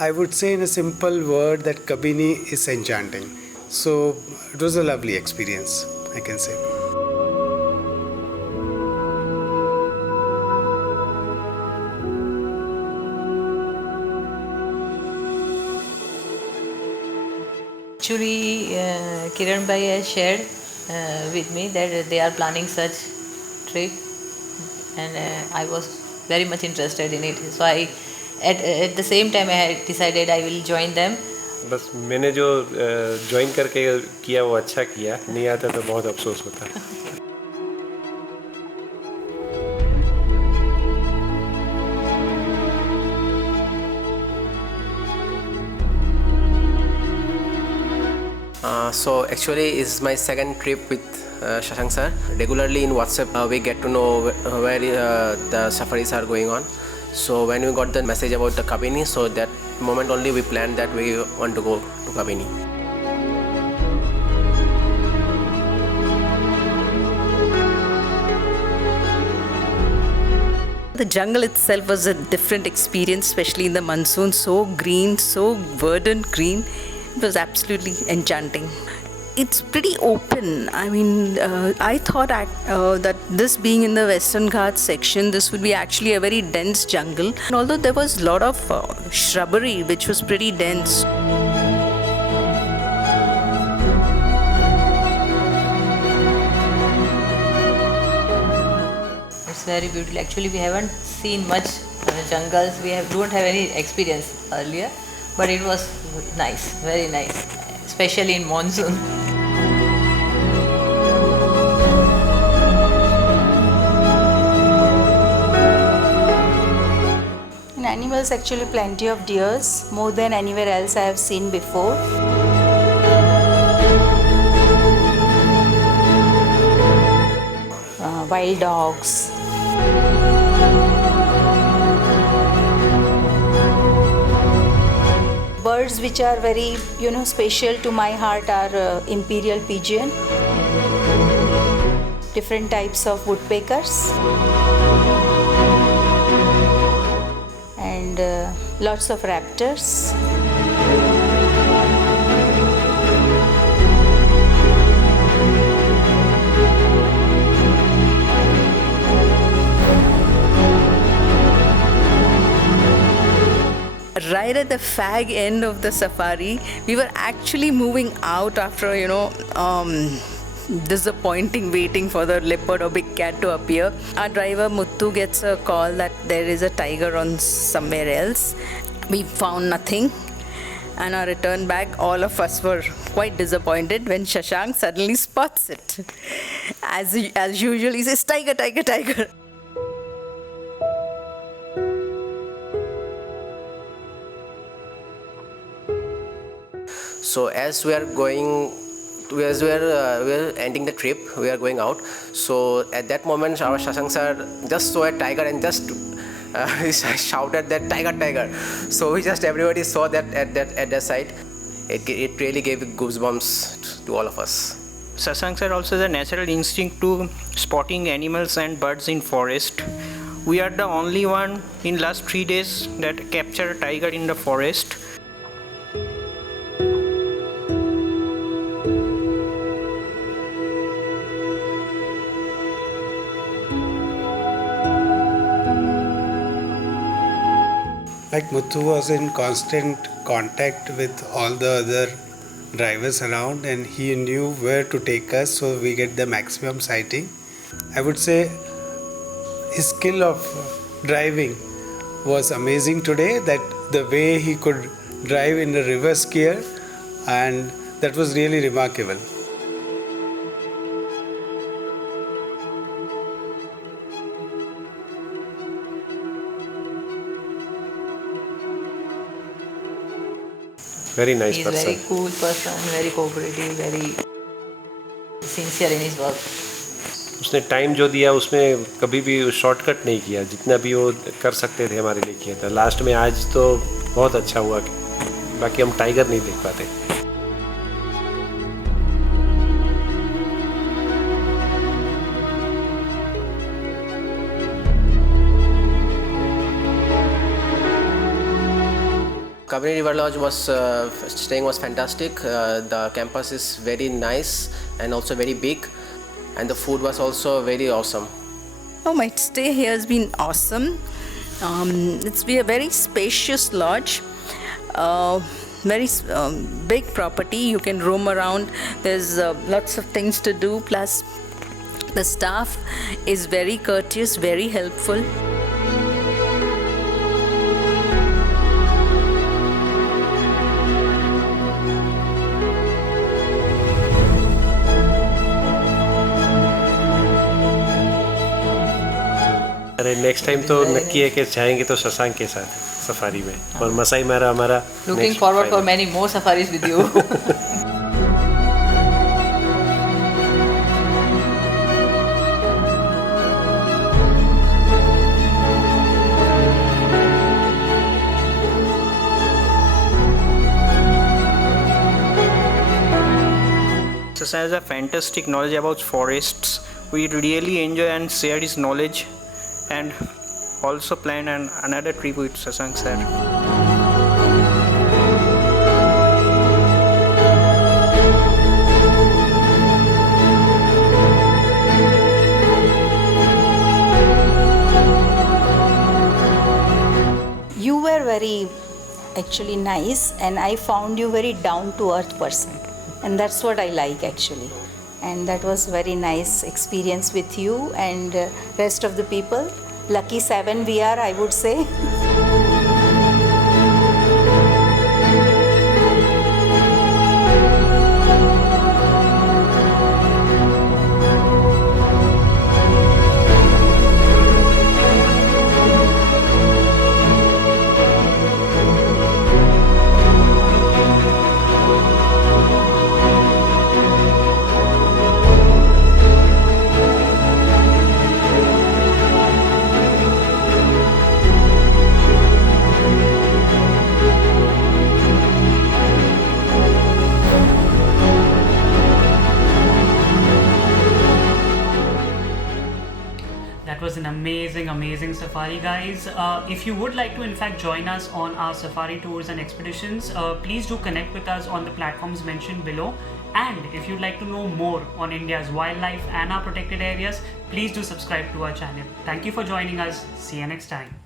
I would say in a simple word that Kabini is enchanting. So it was a lovely experience, I can say. Actually, Kiran Bhai has shared with me that they are planning such trip, and I was very much interested in it. So at the same time, I had decided I will join them. बस मैंने जो join करके किया वो अच्छा किया, नहीं आता तो बहुत अफसोस होता। So actually it's my second trip with Shashank sir. Regularly in WhatsApp we get to know where the safaris are going on. So when we got the message about the Kabini, so that moment only we planned that we want to go to Kabini. The jungle itself was a different experience, especially in the monsoon. So green, so verdant green. It was absolutely enchanting. It's pretty open. I mean, I thought that this being in the Western Ghats section, this would be actually a very dense jungle. And although there was a lot of shrubbery, which was pretty dense. It's very beautiful. Actually, we haven't seen much jungles. Don't have any experience earlier, but it was nice, very nice, especially in monsoon. In animals, actually plenty of deers, more than anywhere else I have seen before. Wild dogs. Birds which are very, special to my heart are imperial pigeon, different types of woodpeckers, and lots of raptors. Right at the fag end of the safari, we were actually moving out after, disappointing waiting for the leopard or big cat to appear. Our driver Muttu gets a call that there is a tiger on somewhere else. We found nothing. And our return back, all of us were quite disappointed when Shashank suddenly spots it. As usual, he says, "Tiger, tiger, tiger." So as we are ending the trip, we are going out. So at that moment, our Shashank sir just saw a tiger and just shouted that tiger, tiger. So everybody saw that at that side. It really gave goosebumps to all of us. Shashank sir also has a natural instinct to spotting animals and birds in forest. We are the only one in last 3 days that captured a tiger in the forest. Like Muthu was in constant contact with all the other drivers around, and he knew where to take us so we get the maximum sighting. I would say his skill of driving was amazing today, that the way he could drive in the reverse gear, and that was really remarkable. Very nice He's person. Very cool person, very cooperative, very sincere in his work. उसने time जो दिया उसमें कभी भी shortcut नहीं किया, जितना भी वो कर सकते थे हमारे लिए किया था। लास्ट में आज तो बहुत अच्छा हुआ, बाकी हम टाइगर नहीं देख पाते। Kabini River Lodge was staying was fantastic. The campus is very nice and also very big, and the food was also very awesome. Oh, my stay here has been awesome. It's been a very spacious lodge. Very big property. You can roam around. There's lots of things to do. Plus, the staff is very courteous, very helpful. अरे next time तो नक्की है कि जाएंगे तो शशांक के साथ safari में, और मसाई मारा हमारा Looking forward for many more safaris with you. Shashank has a fantastic knowledge about forests. We really enjoy and share his knowledge, and also plan another trip with Shashank sir. You were very actually nice, and I found you very down to earth person, and that's what I like actually. And that was very nice experience with you and rest of the people. Lucky 7 we are, I would say. That was an amazing safari, guys. If you would like to in fact join us on our safari tours and expeditions, please do connect with us on the platforms mentioned below. And if you'd like to know more on India's wildlife and our protected areas, please do subscribe to our channel. Thank you for joining us. See you next time.